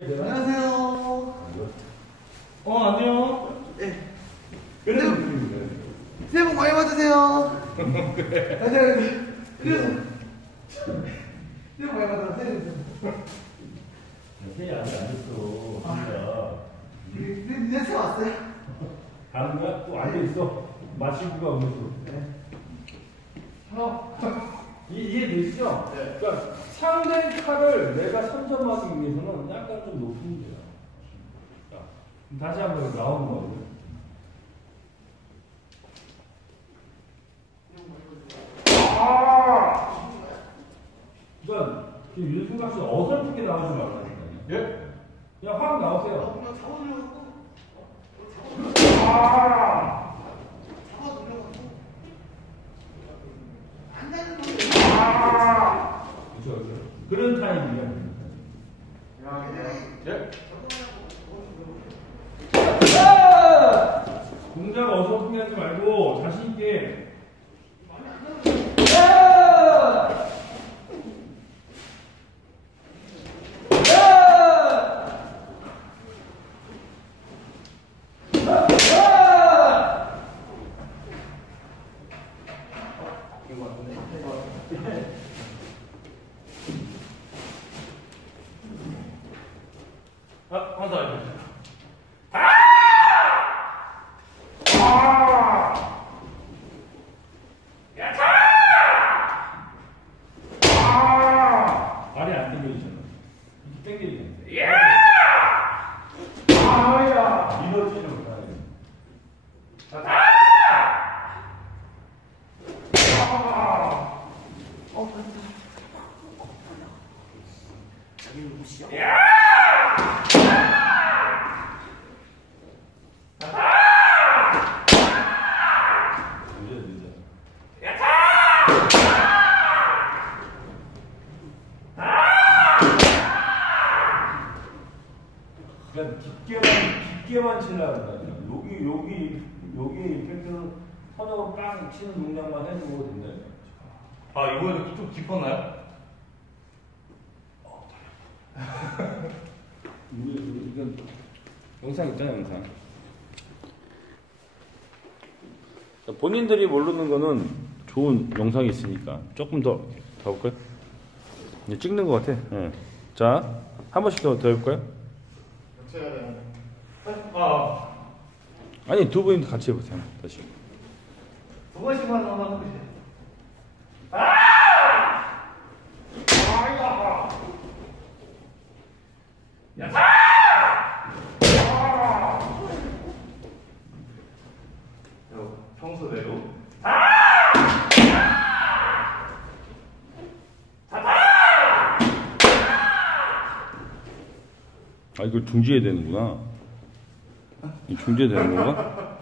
안녕하세요. 안녕. 네. 새해 복 많이 받으세요. 새해 복 많이 받으세요. 새해 아직 안 됐어. 이제 새해 왔어요. 가는 거야? 또 앉아있어. 마시고가 없는 이해되시죠? 네. 그러니까 상대 칼을 내가 선점하기 위해서는 약간 좀 높은 데야. 다시 한번 나오는 거거든. 그러니까 지금 윤승갑 씨 어설프게 나오지 말라니까요. 예? 그냥 확 나오세요. 그냥 잡아주려고. 잡아주려고. 안 되는 거예요. 그렇죠. 그런 타입이에요. 예? 동작 어설프게 하지 말고 자신있게. 하나 더 해주세요. 발이 안 당겨지잖아. 이렇게 당겨지는데. 밀어주지는 못하네. 자기 옷이요? 그러니까 깊게만 치려고 한다니까. 여기 임팩트는 선역으로 빵 치는 동작만 해주고 된다니까. 아, 이번에도 좀 깊었나요? 이건 영상 있잖아, 영상. 본인들이 모르는 거는 좋은 영상이 있으니까 조금 더 가볼까요? 이제 찍는 것 같아. 네. 자, 한 번씩 더 해볼까요? 제가 되는. 아니, 두 분이 같이 해보세요. 다시. 두 번씩만 한번 해보세요. 평소대로. 아, 이걸 중지해야 되는구나. 중지해야 되는 건가?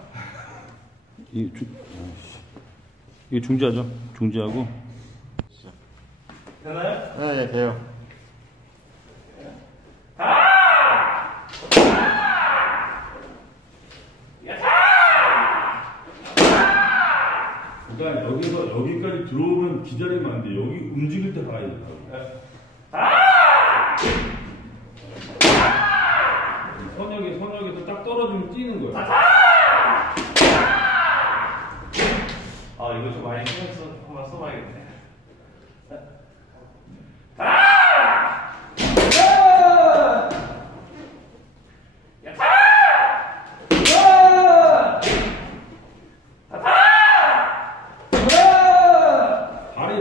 이게 중지하죠? 중지하고. 되나요? 네, 돼요. 그러니까 여기서 여기까지 들어오면 기다리면 안 돼. 여기 움직일 때 가야 돼. 선역에서 딱 떨어지면 뛰는 거야. 이거 좀 많이 신경 써, 한번 써봐야겠네.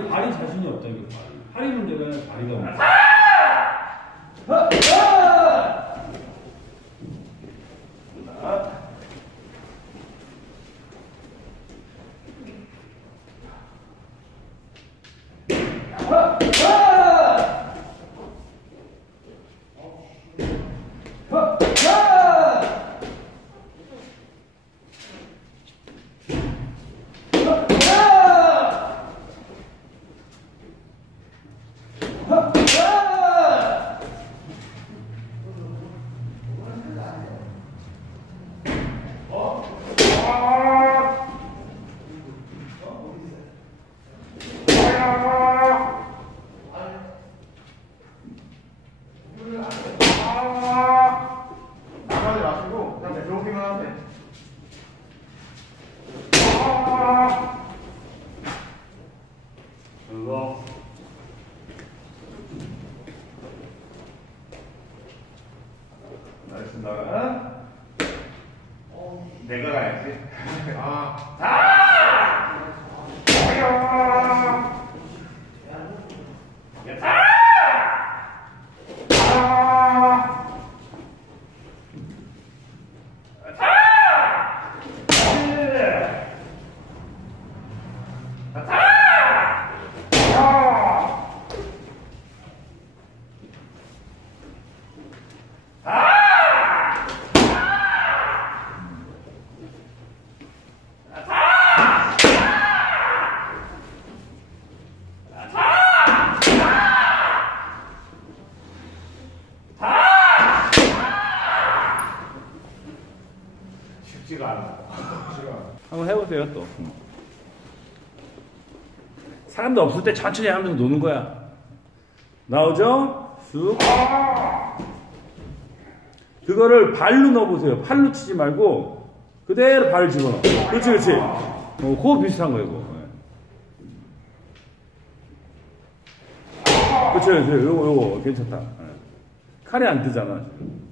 발이 자신이 없다니까. 팔이 문제가 아니라 다리가 문제. 됐습니다. 내가 가야지. 아. 쉽지가 않아. 한번 해보세요 또. 사람도 없을 때 천천히 하면서 노는 거야. 나오죠? 쑥. 그거를 발로 넣어보세요. 팔로 치지 말고 그대로 발을 집어넣어. 그렇지 그렇지. 호흡 비슷한 거예요 이거. 그렇지 그렇지. 요거 괜찮다. 칼이 안 뜨잖아 지금.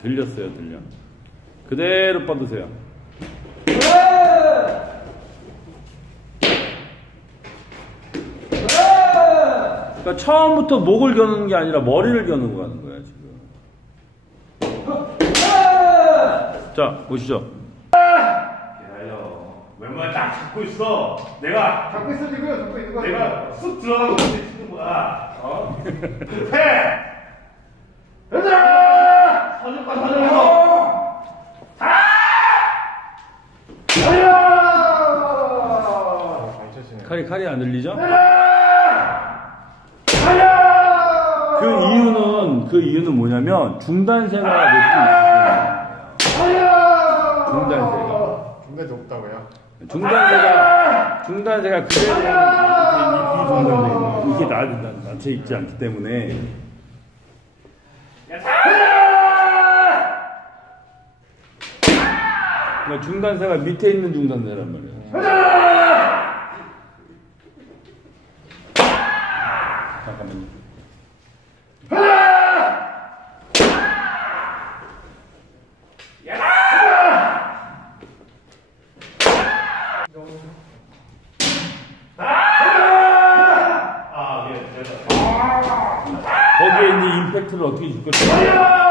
들렸어요, 들려. 그대로 뻗으세요. 그러니까 처음부터 목을 겨누는 게 아니라 머리를 겨누고 가는 거야, 지금. 자, 보시죠. 기다려. 왼발 딱 잡고 있어. 내가 잡고 있어 지금 잡고 있는 거야. 내가 쑥 들어가고 치는 거야. 해. 가자. 서줄까 서줄까. 칼이 안 들리죠? 그 이유는 뭐냐면 중단세가 높기 때문에. 중단세가. 중간이 높다고요? 중단세가 그대로 이게 낮춰 있지 않기 때문에. 그러니까 중단세가 밑에 있는 중단세란 말이에요. 잠깐만요. 거기에 있는 임팩트를 어떻게 줄 것인가?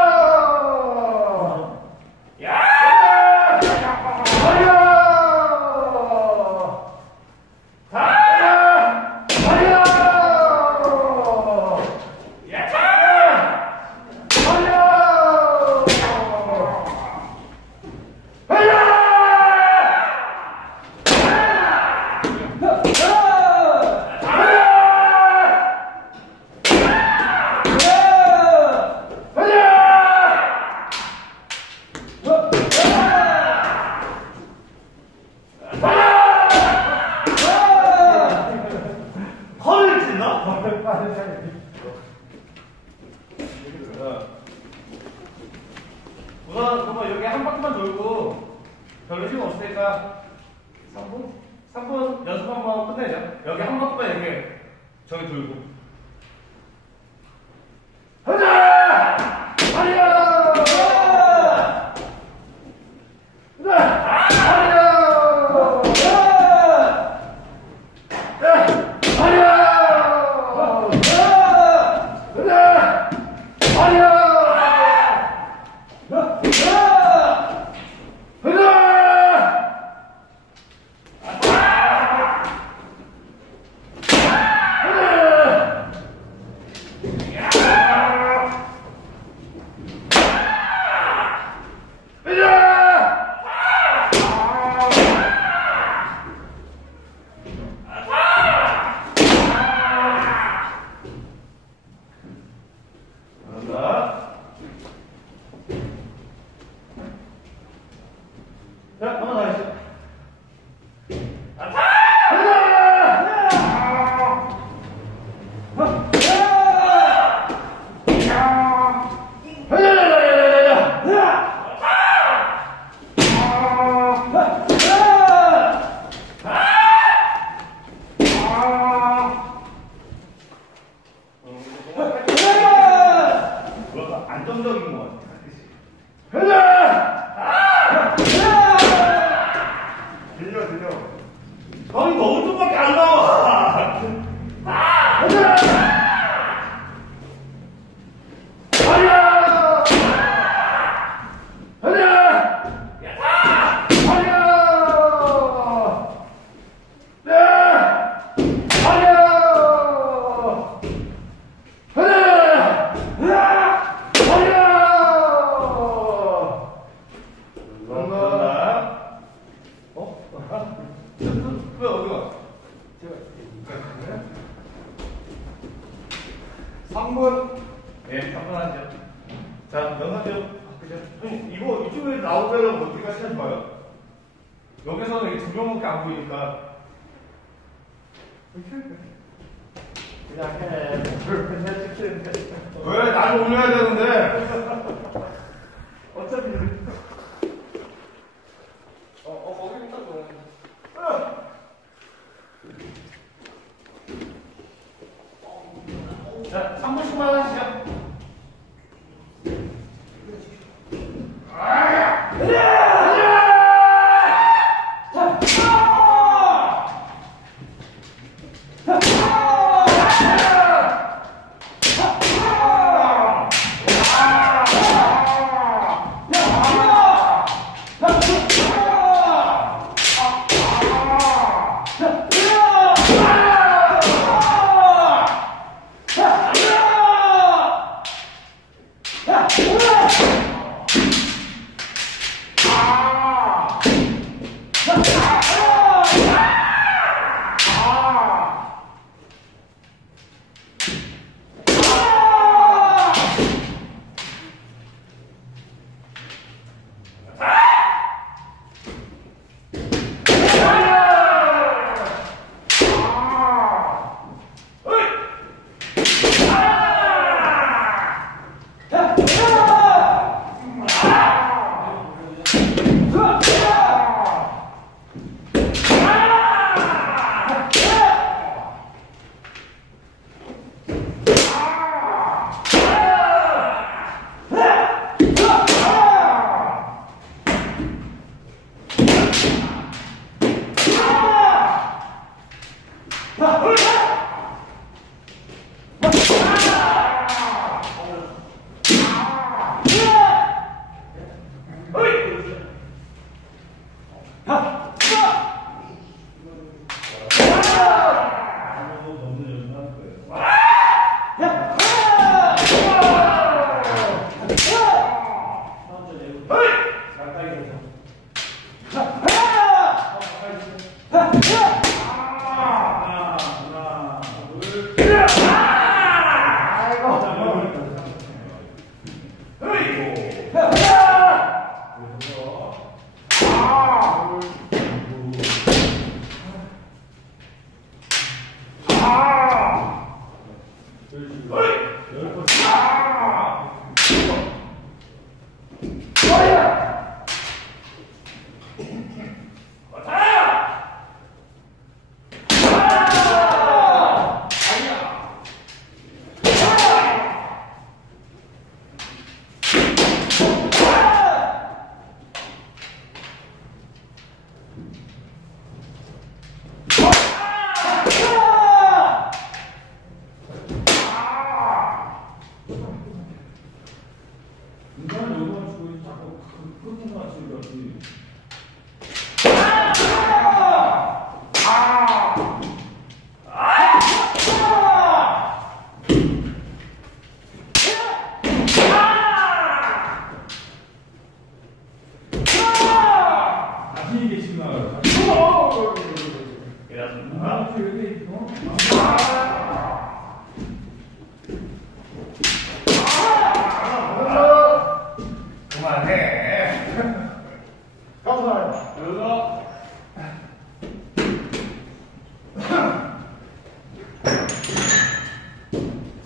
우선 그러면 여기 한 바퀴만 돌고 별로 시간 없으니까 3분 연습 한번 끝내자. 여기 한 바퀴만 이렇게 저기 돌고. 자, 한번 더 하시죠. 작업하려면 어디가 시간 좋아요? 여기서는 이게 두 명밖에 안 보이니까. 그냥 해. 목표를 맨날 찍히는데. 왜? 나를 올려야 되는데. 어차피. 거기는 딱 좋아. 자, 3분씩만 하시죠.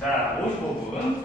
자, 55분.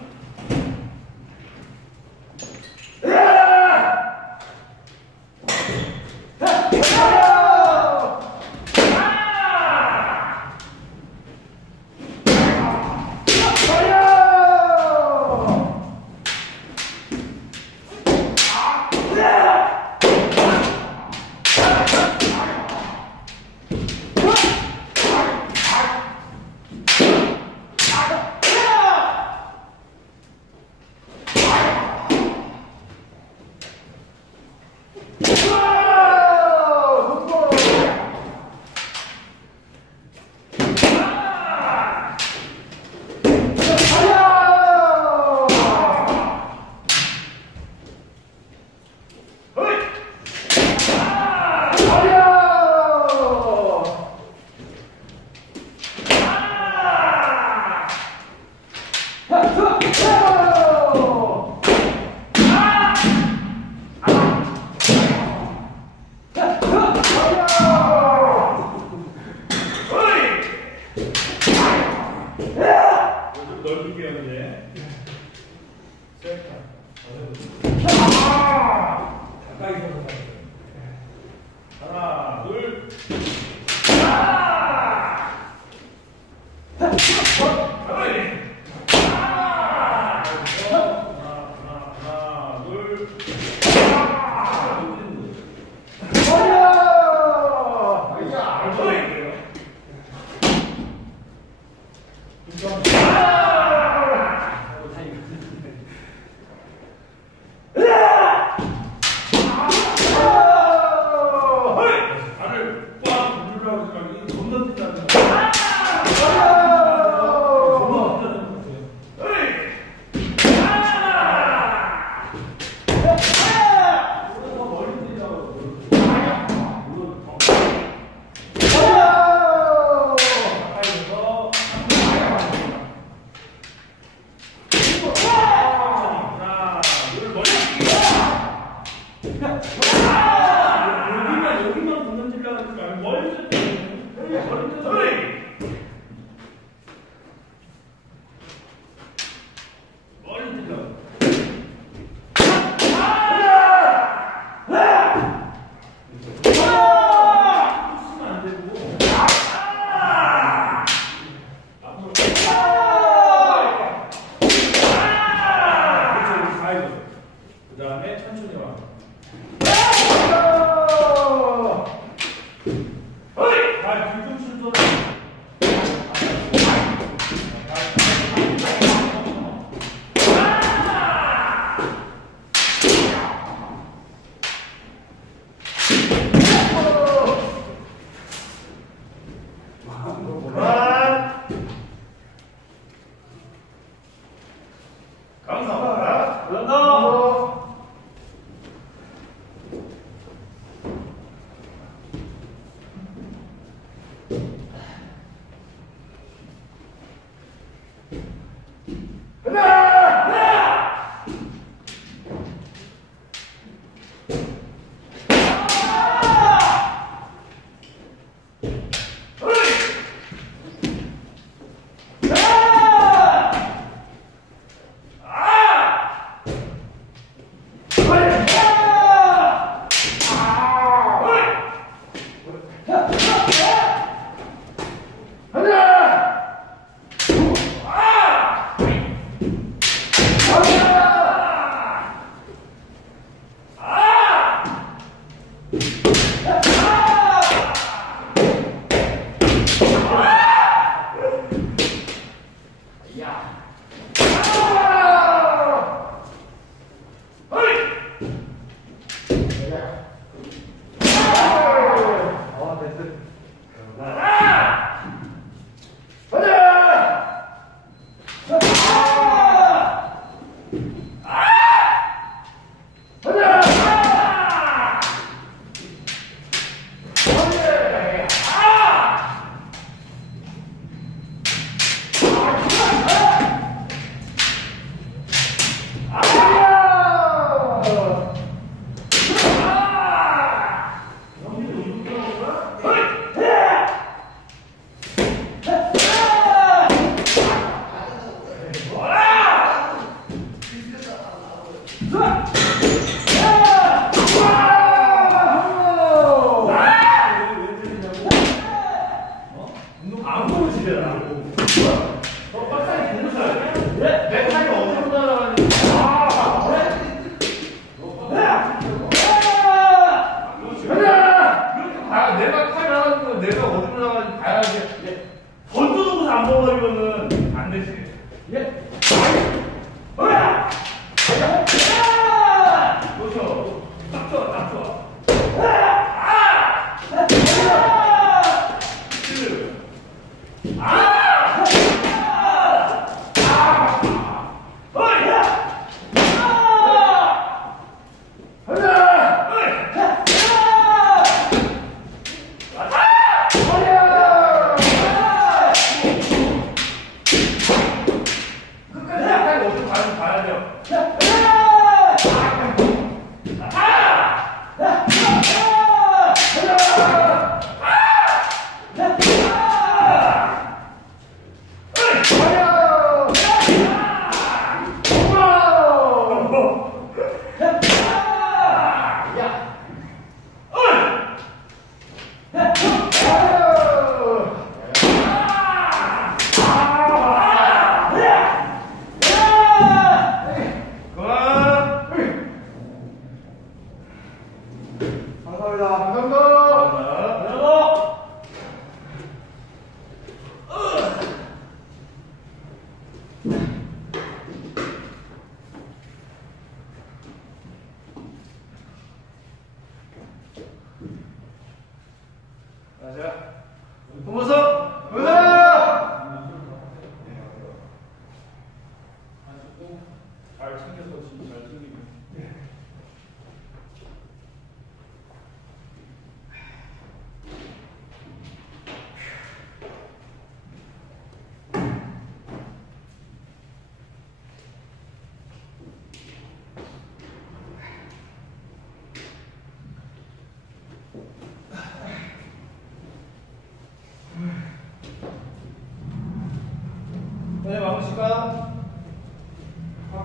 하나, 둘. 감사합니다. 감사합니다. 자, 고모서 으아! 잘 챙겨서 지금 잘 챙기네. 네, 마무리할까요?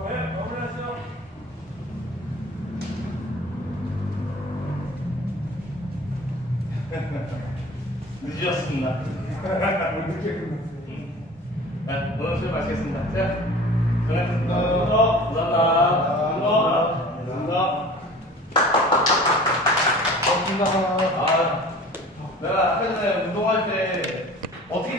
네, 마무리하시죠. 늦으셨습니다. 늦게 끝났어요. 네, 오늘 수고 마치겠습니다. 자, 고맙습니다. 감사합니다. 감사합니다. 아, 내가 아까 전에 운동할 때 어떻게